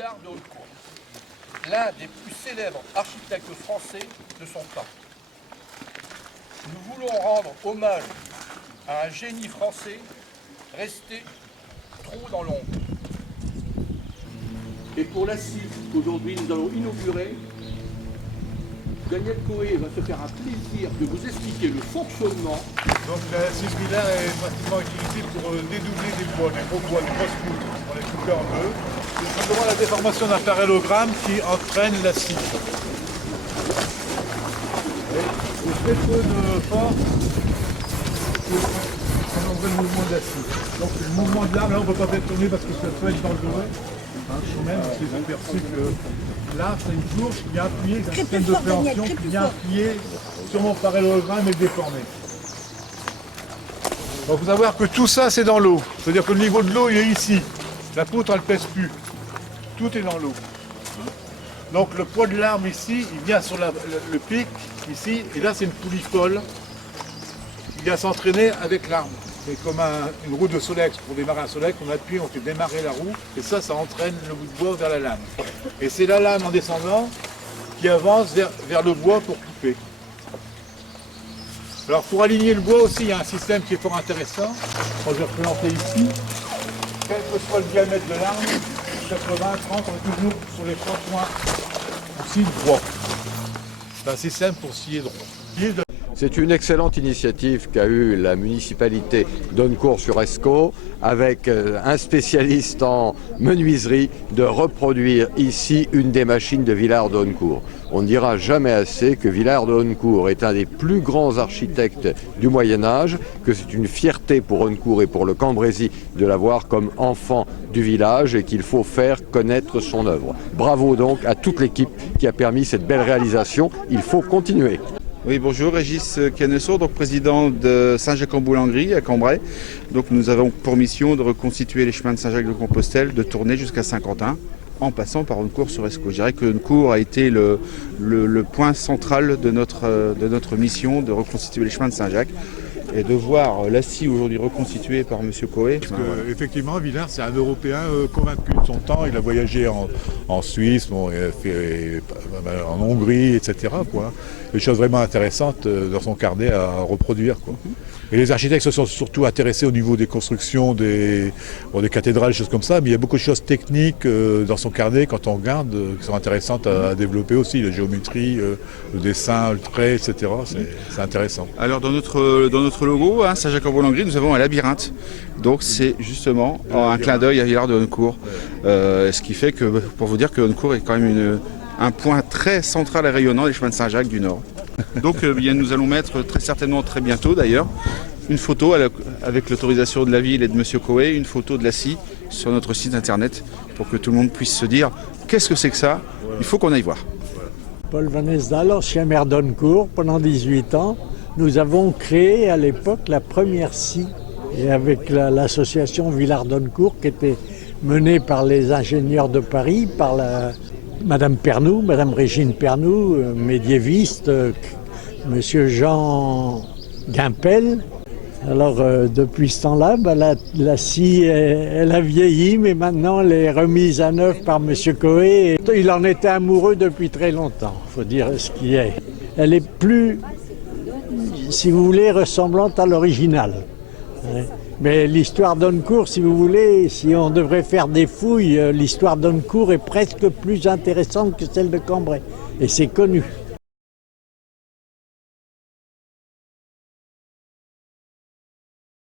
Villard de Haute-Cour, l'un des plus célèbres architectes français de son temps. Nous voulons rendre hommage à un génie français resté trop dans l'ombre. Et pour l'assise qu'aujourd'hui nous allons inaugurer, Daniel Coé va se faire un plaisir de vous expliquer le fonctionnement. Donc l'assise Villard est pratiquement utilisée pour dédoubler des bois, des gros bois, des grosses poutres. On les coupe en deux. C'est simplement la déformation d'un parallélogramme qui entraîne l'assise. Et très peu de force pour le mouvement de l'assise. Donc le mouvement de l'arme, là on ne peut pas faire tourner parce que ça peut être dangereux. Même si j'ai aperçu que là, c'est une fourche qui vient appuyer, c'est un système de préhension qui vient appuyer sur mon parallélogramme et déformer. Il faut savoir que tout ça, c'est dans l'eau. C'est-à-dire que le niveau de l'eau, il est ici. La poutre, elle ne pèse plus. Tout est dans l'eau. Donc le poids de l'arme ici, il vient sur le pic, ici, et là, c'est une poulie folle qui vient s'entraîner avec l'arme. C'est comme une roue de Solex. Pour démarrer un Solex, on appuie, on fait démarrer la roue, et ça entraîne le bout de bois vers la lame. Et c'est la lame en descendant qui avance vers le bois pour couper. Alors pour aligner le bois aussi, il y a un système qui est fort intéressant. Quand je vais représenter ici, quel que soit le diamètre de l'arme, 80, 30, on est toujours sur les 3 points aussi droit. C'est un système pour scier droit. C'est une excellente initiative qu'a eue la municipalité d'Aulnecourt-sur-Escaut avec un spécialiste en menuiserie de reproduire ici une des machines de Villard de Hautnecourt. On ne dira jamais assez que Villard de Hautnecourt est un des plus grands architectes du Moyen-Âge, que c'est une fierté pour Hautnecourt et pour le Cambrésis de l'avoir comme enfant du village et qu'il faut faire connaître son œuvre. Bravo donc à toute l'équipe qui a permis cette belle réalisation. Il faut continuer. Oui, bonjour, Régis Canessour, donc président de Saint-Jacques-en-Boulangerie à Cambrai. Donc nous avons pour mission de reconstituer les chemins de Saint-Jacques-de-Compostelle, de tourner jusqu'à Saint-Quentin, en passant par Hautnecourt-sur-Escaut. Je dirais que Hautnecourt a été le point central de notre mission de reconstituer les chemins de Saint-Jacques. Et de voir l'Assis aujourd'hui reconstitué par M. Coé. Effectivement, Villard, c'est un Européen convaincu de son temps. Il a voyagé en Suisse, bon, il a fait en Hongrie, etc. Quoi. Des choses vraiment intéressantes dans son carnet à reproduire. Quoi. Et les architectes se sont surtout intéressés au niveau des constructions, des cathédrales, des choses comme ça. Mais il y a beaucoup de choses techniques dans son carnet, quand on regarde, qui sont intéressantes à développer aussi. La géométrie, le dessin, le trait, etc. C'est intéressant. Alors dans notre logo, hein, Saint-Jacques-en-Boulangerie, nous avons un labyrinthe. Donc c'est justement un clin d'œil à Villard de Hautnecourt. Ce qui fait que, pour vous dire que Hautnecourt est quand même un point très central et rayonnant des chemins de Saint-Jacques du Nord. Donc nous allons mettre très certainement, très bientôt d'ailleurs, une photo avec l'autorisation de la ville et de M. Coé, une photo de l'Assis sur notre site internet pour que tout le monde puisse se dire qu'est-ce que c'est que ça, il faut qu'on aille voir. Paul Van Esdal, ancien maire d'Hautnecourt, pendant 18 ans, nous avons créé à l'époque la première scie et avec l'association Villard d'Hautnecourt qui était menée par les ingénieurs de Paris, par Madame Pernoud, Madame Régine Pernoud, médiéviste, Monsieur Jean Guimpel. Alors depuis ce temps-là, la scie elle a vieilli, mais maintenant elle est remise à neuf par Monsieur Coé. Il en était amoureux depuis très longtemps, il faut dire ce qui est. Elle est plus, si vous voulez, ressemblante à l'original. Mais l'histoire d'Hautnecourt, si vous voulez, si on devrait faire des fouilles, l'histoire d'Hautnecourt est presque plus intéressante que celle de Cambrai. Et c'est connu.